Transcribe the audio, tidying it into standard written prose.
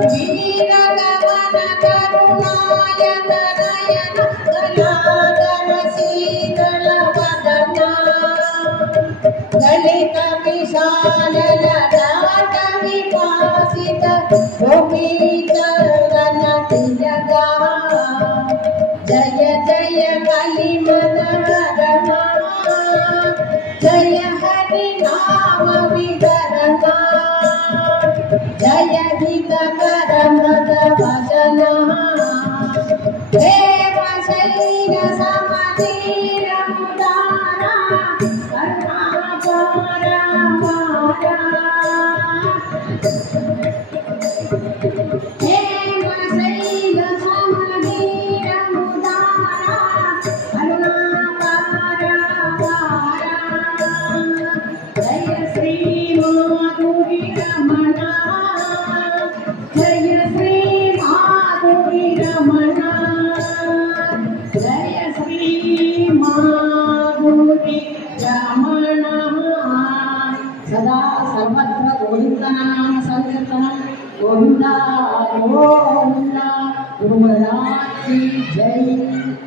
वीर गगन करुणायत नयन गलाधर शीतल वदना दलित विशाल ललाट विकासित गोपीचरण तिलका जय जय कलिमल हरमा जय हरि नाम विदरमा जय हितकर मृद भजना देव शैल समधीर उदारा करुणापारा पारा देव शैल समधीर उदारा करुणापारा पारा जय श्री माधुरी रमणा जय श्री माधुरी रमणा जय श्री माधुरी रमणा सदा सर्वत्र गोविंदनाम संकीर्तनम गोविंदा गोविंदा गुरुमहाराज की जय।